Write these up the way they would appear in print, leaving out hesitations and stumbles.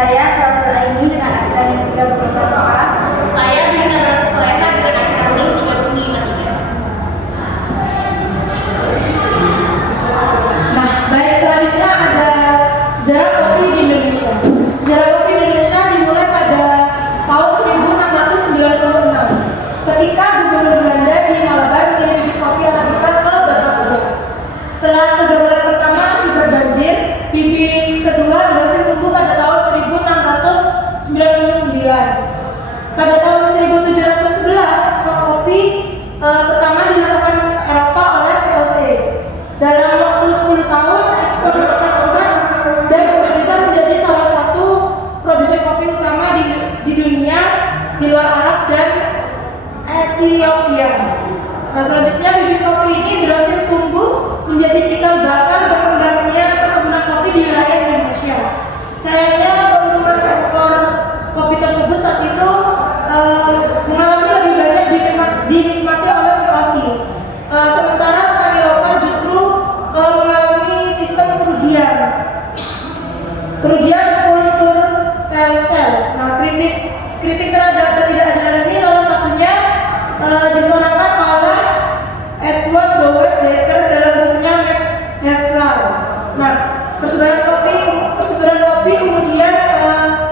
Saya Karatul Aini dengan akhiran NIM 34. Saya Binta Ratu Soleha dengan akhiran NIM 353. Nah, baik, selanjutnya ada sejarah kopi di Indonesia. Sejarah kopi di Indonesia dimulai pada tahun 1696 ketika Gubernur Belanda di Malabar mengirim bibit kopi Arabica ke Batavia. Setelah kegagalan pertama akibat banjir, bibit kedua berhasil tumbuh pada tahun 1699. Pada tahun 1711, ekspor kopi pertama dilakukan Eropa oleh VOC. Dalam waktu 10 tahun, ekspor meningkat pesat dan Indonesia menjadi salah satu produsen kopi utama di dunia di luar Arab dan Ethiopia. Nah, selanjutnya bibit kopi ini berhasil tumbuh menjadi cikal bakal berkembangnya perkebunan kopi di wilayah Indonesia. Sayangnya keuntungan ekspor kopi tersebut saat itu mengalami lebih banyak dinikmati oleh VOC. Sementara petani lokal justru mengalami sistem kerugian kultur stem cell. Nah, kritik terhadap ketidakadilan ini salah satunya disuarakan oleh Edward Bowes Dekker dalam bukunya Max Havelaar. Nah, persebaran kopi kemudian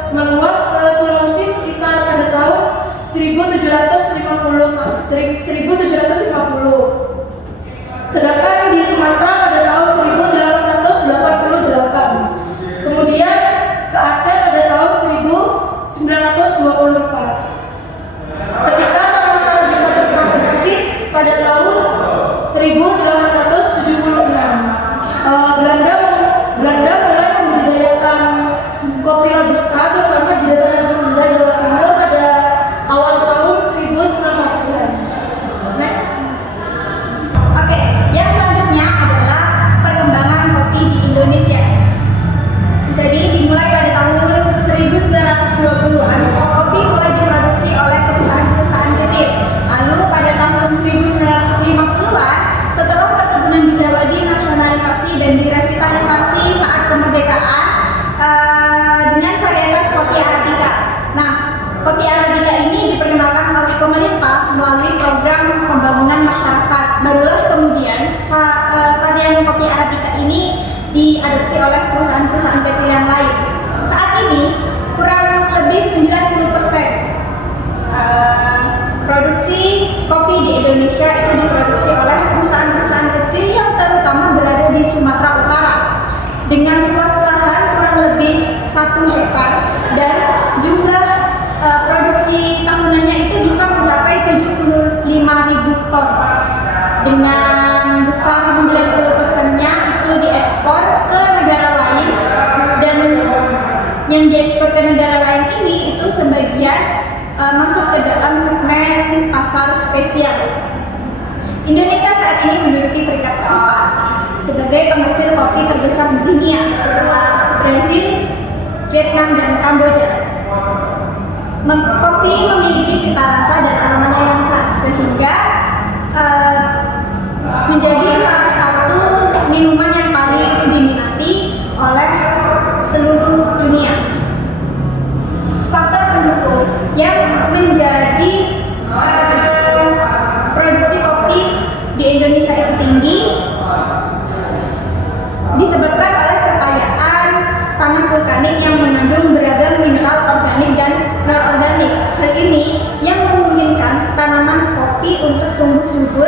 meluas ke Sulawesi sekitar pada tahun 1750. Sedangkan di Sumatera pada tahun 1888. Kemudian ke Aceh pada tahun 1924. Ketika tanaman Arabica terserang penyakit pada tahun 1876, Belanda mulai membudidayakan kopi Robusta terutama di dataran rendah Jawa Timur pada awal tahun 1900-an. Next. Oke, yang selanjutnya adalah perkembangan kopi di Indonesia. Jadi dimulai pada tahun 1920-an, kopi mulai diproduksi oleh perusahaan-perusahaan kecil. Lalu pada tahun 1950-an, setelah perkebunan di Jawa dinasionalisasi dan direvitalisasi saat kemerdekaan dengan varietas kopi Arabica. Nah, kopi Arabica ini diperkenalkan oleh pemerintah melalui program pembangunan masyarakat. Barulah kemudian varian kopi Arabica ini diadopsi oleh perusahaan-perusahaan kecil yang lain. Saat ini kurang lebih 90% produksi kopi di Indonesia itu diproduksi oleh perusahaan-perusahaan kecil yang terutama berada di Sumatera Utara dengan luas lahan kurang lebih 1 hektar dan jumlah produksi tahunannya itu bisa mencapai 75.000 ton dengan besar 90%-nya itu diekspor ke negara lain, dan yang diekspor ke negara lain ini itu sebagian masuk ke dalam segmen pasar spesial. Indonesia saat ini menduduki peringkat keempat sebagai penghasil kopi terbesar di dunia setelah Brazil, Vietnam, dan Kamboja. Kopi memiliki cita rasa dan aromanya yang khas sehingga menjadi salah satu minuman yang paling diminati oleh seluruh dunia. Faktor pendukung yang menjadi produksi kopi di Indonesia itu tinggi disebabkan oleh kekayaan tanah vulkanik yang mengandung beragam mineral organik dan non-organik. Hal ini yang memungkinkan tanaman kopi untuk tumbuh subur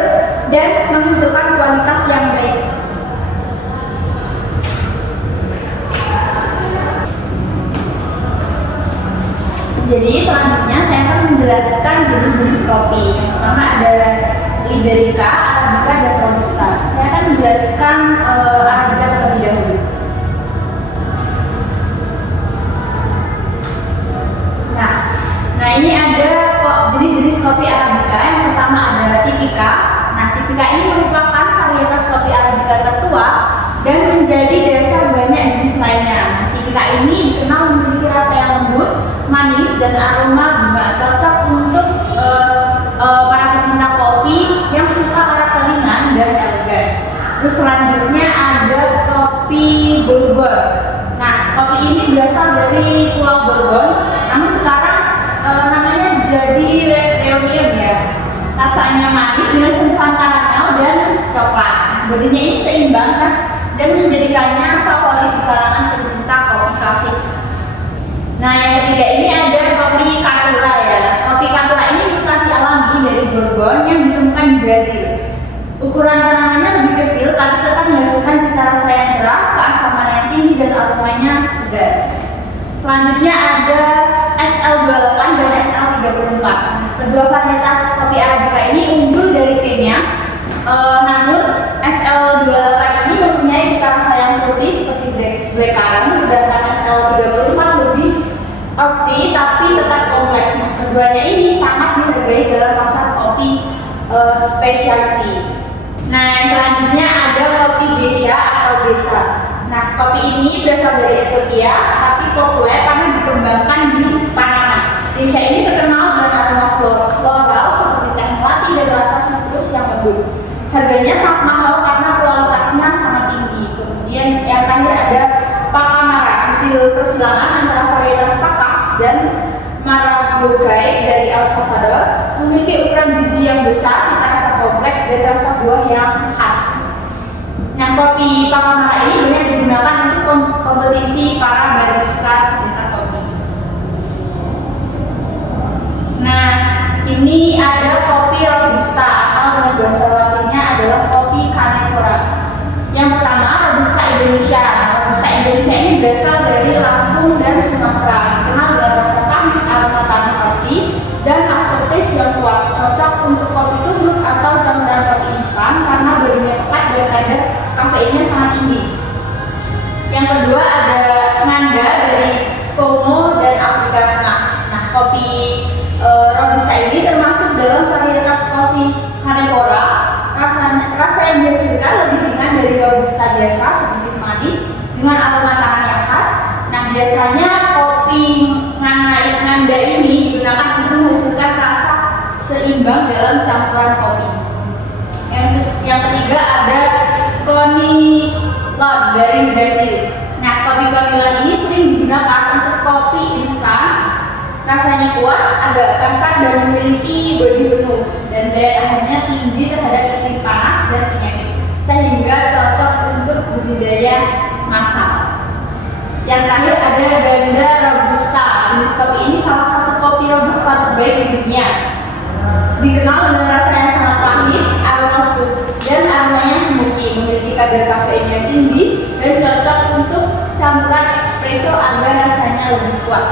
dan menghasilkan kualitas yang baik. Jadi selanjutnya saya akan menjelaskan jenis-jenis kopi. Yang pertama ada Liberica, Arabica, dan Robusta. Saya akan menjelaskan Arabica terlebih dahulu. Nah ini ada jenis-jenis kopi Arabica. Yang pertama ada Tipika. Nah, Tipika ini merupakan varietas kopi Arabica tertua dan menjadi dasar banyak jenis lainnya. Nah, Tipika ini dikenal memiliki rasa yang lembut, manis, dan aroma bunga, cocok untuk para pecinta kopi yang suka karakter ringan dan elegan. Terus selanjutnya ada kopi Bourbon. Nah, kopi ini berasal dari Pulau Bourbon, namun sekarang namanya jadi Reunion ya. Rasanya manis dengan sentuhan karamel dan coklat. Bodinya ini seimbang dan menjadikannya favorit di kalangan pencinta kopi klasik. Nah, yang ketiga ini ada kopi Caturra ya. Kopi Caturra ini mutasi alami dari Bourbon yang ditemukan di Brasil. Ukuran tanamannya lebih kecil tapi tetap menghasilkan cita rasa yang cerah, keasaman yang tinggi dan aromanya segar. Selanjutnya ada SL28 dan SL34. Kedua varietas kopi Arabica ini unggul dari Kenya. Namun SL28 ini mempunyai cita rasa yang fruity seperti black currant, sedangkan SL34 lebih earthy tapi tetap kompleks. Nah, keduanya ini sangat dihargai dalam pasar kopi specialty. Nah, yang selanjutnya ada kopi Geisha atau Geisha. Nah, kopi ini berasal dari Ethiopia tapi populer karena dikembangkan di Panama. Geisha ini terkenal dengan aroma floral seperti teh melati dan rasa sitrus yang lembut. Harganya sangat mahal karena kualitasnya sangat tinggi. Kemudian yang terakhir ada Pacamara, hasil persilangan antara varietas Pacas dan Maragogay dari El Salvador, memiliki ukuran biji yang besar, cita rasa kompleks dan rasa buah yang khas. Nah, kopi Pacamara ini banyak digunakan untuk kompetisi para barista pencetak kopi. Nah, ini ada kopi Robusta atau dengan bahasa latinnya adalah kopi Cannephora. Yang pertama, Robusta Indonesia. Robusta Indonesia ini berasal dari Lampung dan Sumatera. Dikenal dengan rasa pahit, aroma tanah roti, dan aftertaste yang kuat. Cocok untuk kopi tubruk atau campuran kopi instan karena bodinya pekat dan kadar kafeinnya sangat tinggi. Yang kedua ada Nganda dari Kongo dan Afrika Tengah. Nah, kopi Robusta ini termasuk dalam varietas kopi Cannephora. Rasa yang dihasilkan lebih ringan dari Robusta biasa, sedikit manis dengan aroma tangan yang khas. Nah, biasanya kopi Nganda ini digunakan untuk menghasilkan rasa seimbang dalam campuran kopi. Yang ketiga ada Conilon dari Brasil. Nah, kopi Conilon ini sering digunakan untuk kopi instan. Rasanya kuat, agak kasar dan memiliki bodi penuh dan daya tahannya tinggi terhadap iklim panas dan penyakit, sehingga cocok untuk budidaya massal. Yang terakhir ada Banda Robusta. Jenis kopi ini salah satu kopi Robusta terbaik di dunia. Dikenal dengan rasa yang sangat pahit, aroma dan aromanya smoky, memiliki kadar kafein yang tinggi dan cocok untuk campuran espresso agar rasanya lebih kuat.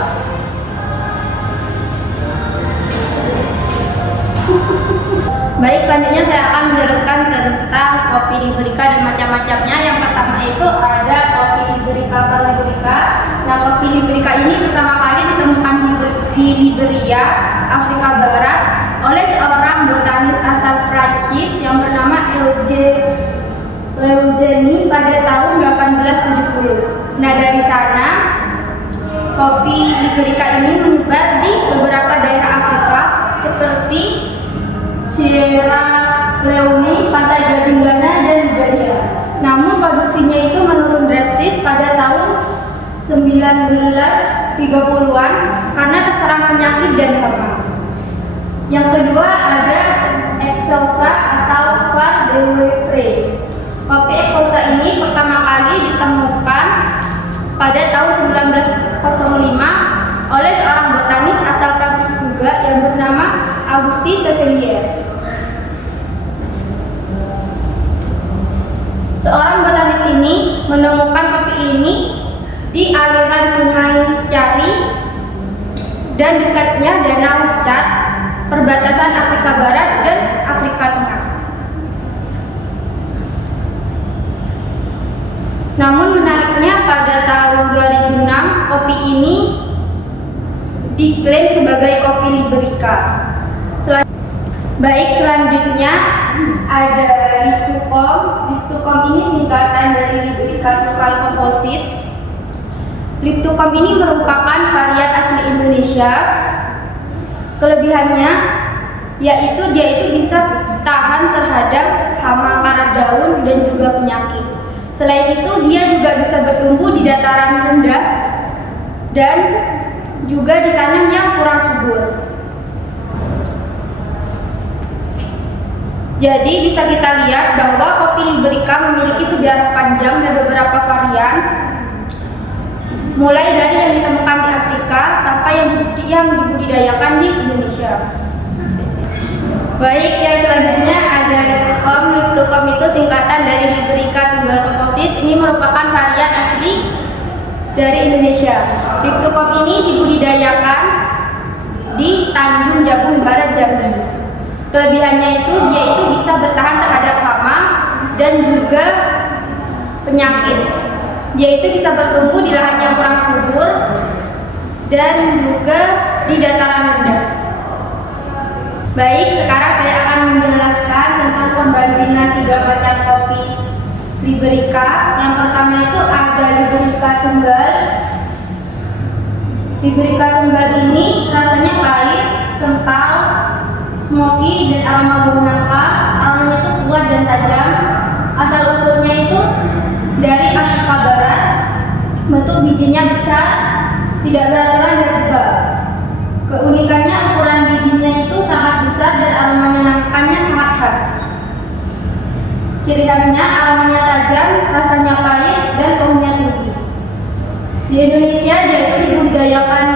Baik, selanjutnya saya akan menjelaskan tentang kopi Liberica dan macam-macamnya. Yang pertama itu ada kopi Liberica Liberica. Nah, kopi Liberica ini pertama kali ditemukan di Liberia, Afrika Barat oleh seorang botanis asal Prancis yang bernama Eugenie pada tahun 1870. Nah, dari sana kopi Liberica ini menyebar di beberapa daerah Afrika seperti Sierra Leone, Pantai Gading-Ghana, dan Nigeria. Namun produksinya itu menurun drastis pada tahun 1930-an karena terserang penyakit dan hama. Yang kedua ada Excelsa atau Var de Wevre. Kopi Excelsa ini pertama kali ditemukan pada tahun 1905 oleh seorang botanis asal Prancis juga yang bernama Auguste Chevalier. Seorang botanis ini menemukan kopi ini di aliran Sungai Cari dan dekatnya Danau Chad, perbatasan Afrika Barat dan Afrika Tengah. Namun menariknya pada tahun 2006 kopi ini diklaim sebagai kopi Liberica. Baik, selanjutnya ada Liptucom. Liptucom ini singkatan dari Liberica Truffle Composite. Liptucom ini merupakan varian asli Indonesia. Kelebihannya yaitu dia itu bisa tahan terhadap hama karat daun dan juga penyakit. Selain itu, dia juga bisa bertumbuh di dataran rendah dan juga di tanah yang kurang subur. Jadi bisa kita lihat bahwa kopi Liberica memiliki sejarah panjang dan beberapa varian, mulai dari yang ditemukan di Afrika sampai yang dibudidayakan di Indonesia. Baik, yang selanjutnya ada Liptucom. Liptucom itu singkatan dari Liberica Tunggal Komposit. Ini merupakan varian asli dari Indonesia. Liptucom ini dibudidayakan di Tanjung Jabung Barat, Jambi. Kelebihannya itu dia itu bisa bertahan terhadap hama dan juga penyakit. Dia itu bisa bertumbuh di lahan yang kurang subur dan juga di dataran rendah. Baik, sekarang saya akan menjelaskan tentang pembandingan 3 macam kopi Liberica. Yang pertama itu ada Liberica Tunggal. Liberica Tunggal ini rasanya pahit, kental, smoky dan aroma bau nangka. Aromanya itu kuat dan tajam. Asal usulnya itu dari Afrika Barat. Bentuk bijinya besar, tidak beraturan dan tebal. Keunikannya ukuran bijinya itu sangat besar dan aromanya nangkanya sangat khas. Ciri khasnya aromanya tajam, rasanya pahit dan pohonnya tinggi. Di Indonesia dia itu dibudidayakan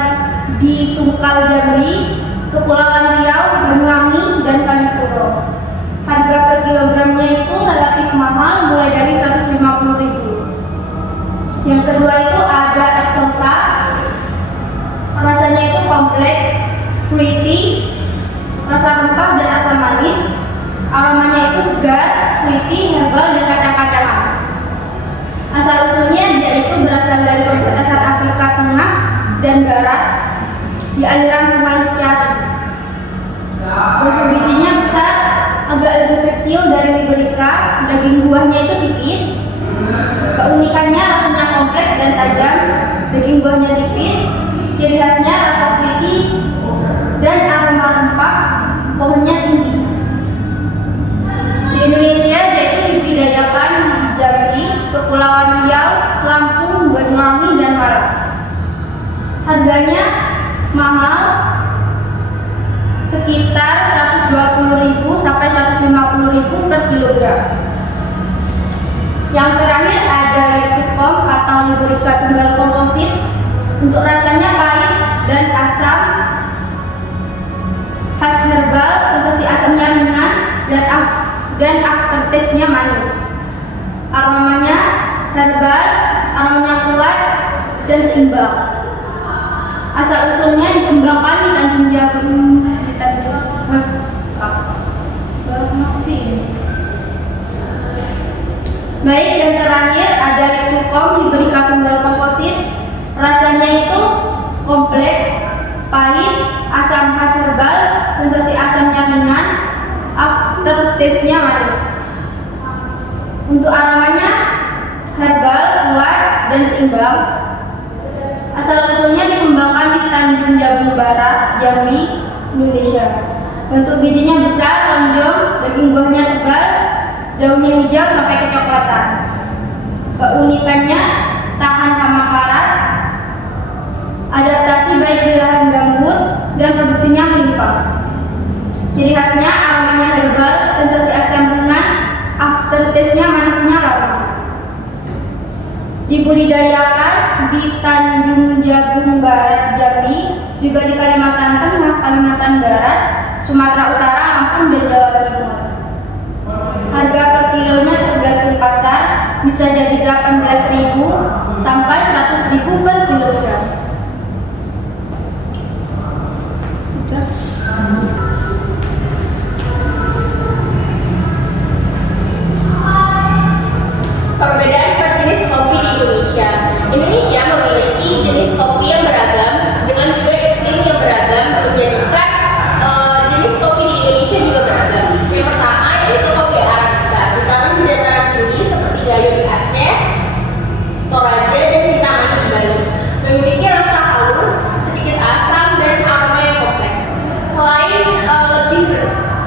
di Tungkal, Jambi, Kepulauan Riau, Banyuwangi, dan Kanipuro. Harga per kilogramnya itu relatif mahal, mulai dari 150.000. Yang kedua itu ada Excelsa. Rasanya itu kompleks, fruity, rasa rempah dan asam manis. Aromanya itu segar, fruity, herbal, dan kacang-kacangan. Asal usulnya dia itu berasal dari perbatasan Afrika Tengah dan Barat di aliran Sungai Cari. Bentuk bijinya besar, agak lebih kecil dari Liberica. Daging buahnya itu tipis. Keunikannya rasanya kompleks dan tajam. Daging buahnya tipis. Ciri khasnya rasa fruity dan aroma rempah. Pohonnya tinggi. Di Indonesia dia itu dibudidayakan di Jambi, Kepulauan Riau, Lampung, Banyuwangi, dan Malang. Harganya mahal, sekitar 120.000 sampai 150.000 per kilogram. Yang terakhir ada Liptucom atau Liberica Tunggal Komposit. Untuk rasanya pahit dan asam, khas herbal, sensasi asamnya ringan dan aftertaste-nya manis. Aromanya herbal, aromanya kuat dan seimbang. Asal usulnya dikembangkan di Tanjung Jabung, Baik, yang terakhir ada Liptucom Liberica Tunggal Komposit. Rasanya itu kompleks, pahit, asam khas herbal, sensasi asamnya ringan, aftertaste-nya manis. Untuk aromanya herbal, kuat, dan seimbang. Asal usulnya dikembangkan di Tanjung Jabung Barat, Jambi, Indonesia. Bentuk bijinya besar, lonjong, daging buahnya tebal, daunnya hijau sampai kecoklatan. Keunikannya tahan hama karat, adaptasi baik di lahan gambut, dan produksinya melimpah. Ciri khasnya aromanya herbal, sensasi asam ringan, aftertaste-nya manisnya lama. Dibudidayakan di Tanjung Jabung Barat, Jambi, juga di Kalimantan Tengah, Kalimantan Barat, Sumatera Utara, Lampung, dan Jawa Timur. Harga per kilonya tergantung pasar, bisa jadi 18.000 sampai 100.000 per kilogram. Perbedaan per jenis kopi di Indonesia. Indonesia memiliki jenis kopi yang beragam dengan juga iklim yang beragam, menjadikan jenis kopi di Indonesia juga beragam. Yang pertama yaitu kopi Arabica, ditanam di dataran tinggi seperti Gayo di Aceh, Toraja, dan Kintamani di Bali. Memiliki rasa halus, sedikit asam, dan aroma yang kompleks.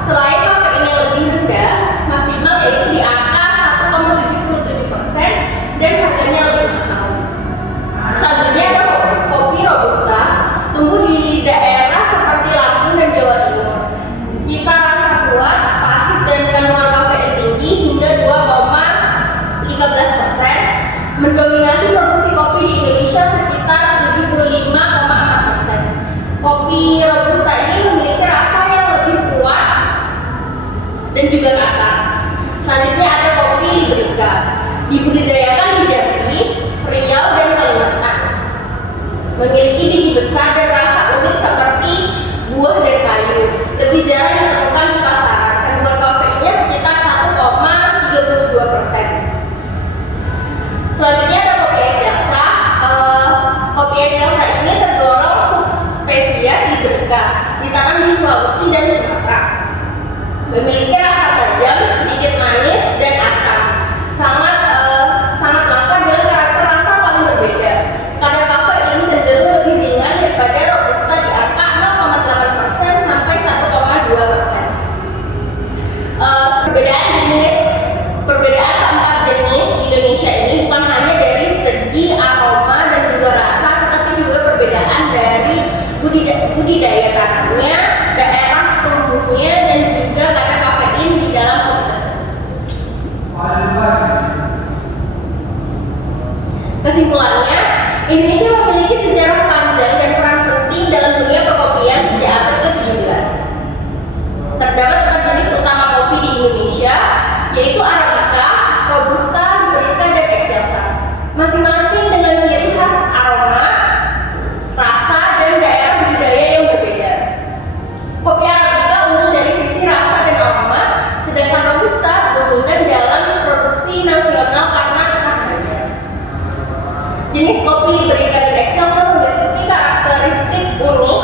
Selain kafein yang lebih rendah, maksimal yaitu di angka 1,77%, dibudidayakan di Jambi, Riau, dan Kalimantan. Memiliki biji besar dan rasa unik seperti buah dan kayu. Lebih jarang ditemukan di pasaran. Kandungan kafeinnya sekitar 1,32%. Selanjutnya ada kopi Excelsa. Kopi Excelsa ini tergolong subspesies Liberica, ditanam di Sulawesi dan Sumatera. Memiliki rasa tajam, sedikit manis dan asam. Sangat langka dengan karakter rasa paling berbeda. Kadar kafein cenderung lebih ringan daripada Robusta di angka 0,8% sampai 1,2%. Perbedaan keempat jenis di Indonesia ini bukan hanya dari segi aroma dan juga rasa, tetapi juga perbedaan dari budidaya tanamnya, daerah tumbuhnya, dan juga kadar kafein di dalam kopi tersebut. Kesimpulannya, Indonesia memiliki sejarah panjang dan peran penting dalam dunia perkopian sejak abad ke-17. Terdapat 4 jenis utama kopi di Indonesia, yaitu Arabica, Robusta, Liberica, dan Excelsa. Masing-masing dengan ciri khas aroma, rasa, dan daerah budidaya yang berbeda. Kopi Arabica unggul dari sisi rasa dan aroma, sedangkan Robusta dominan dalam produksi nasional karena ketahanannya. Jenis kopi Liberica dan Excelsa memiliki karakteristik unik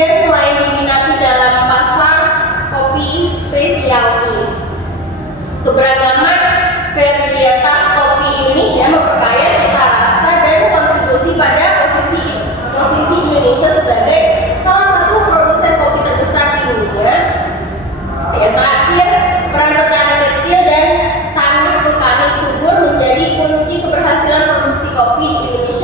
dan selain diminati dalam pasar kopi specialty, keberagaman varietas kopi Indonesia memperkaya cita rasa dan kontribusi pada posisi Indonesia sebagai salah satu produsen kopi terbesar di dunia. Yang terakhir, peran petani kecil dan tanah vulkanik subur menjadi kunci keberhasilan produksi kopi di Indonesia